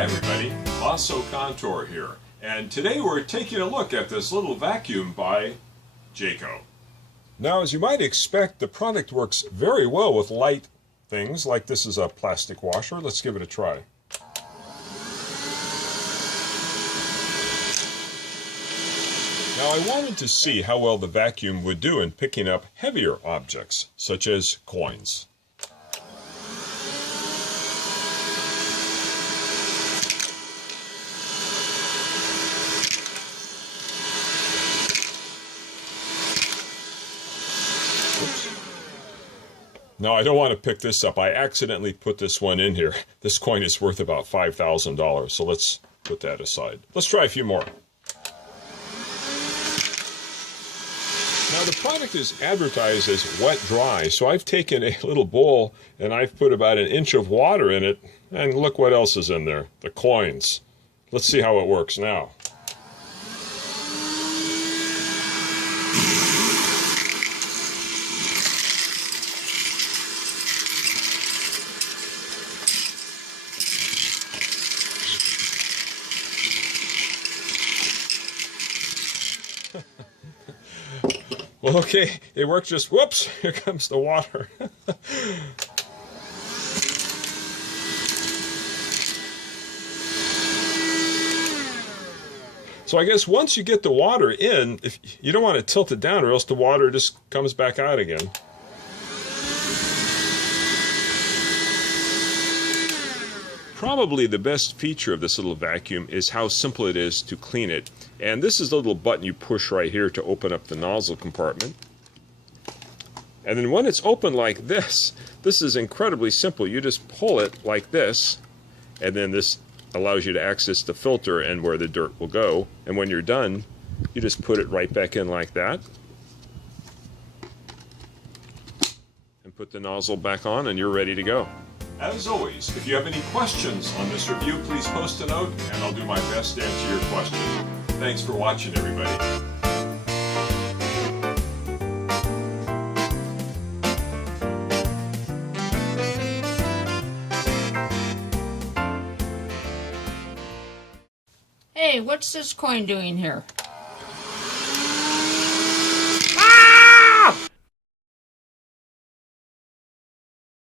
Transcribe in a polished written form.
Hi everybody, Lasso Contour here, and today we're taking a look at this little vacuum by JACO. Now, as you might expect, the product works very well with light things, like this is a plastic washer. Let's give it a try. Now, I wanted to see how well the vacuum would do in picking up heavier objects, such as coins. Now, I don't want to pick this up. I accidentally put this one in here. This coin is worth about $5,000, so let's put that aside. Let's try a few more. Now, the product is advertised as wet dry, so I've taken a little bowl and I've put about an inch of water in it, and look what else is in there, the coins. Let's see how it works now. Well, okay, it worked just, whoops, here comes the water. So I guess once you get the water in, if you don't want to tilt it down or else the water just comes back out again. Probably the best feature of this little vacuum is how simple it is to clean it. And this is the little button you push right here to open up the nozzle compartment. And then when it's open like this is incredibly simple. You just pull it like this, and then this allows you to access the filter and where the dirt will go. And when you're done, you just put it right back in like that. And put the nozzle back on, and you're ready to go. As always, if you have any questions on this review, please post a note and I'll do my best to answer your question. Thanks for watching, everybody. Hey, what's this coin doing here?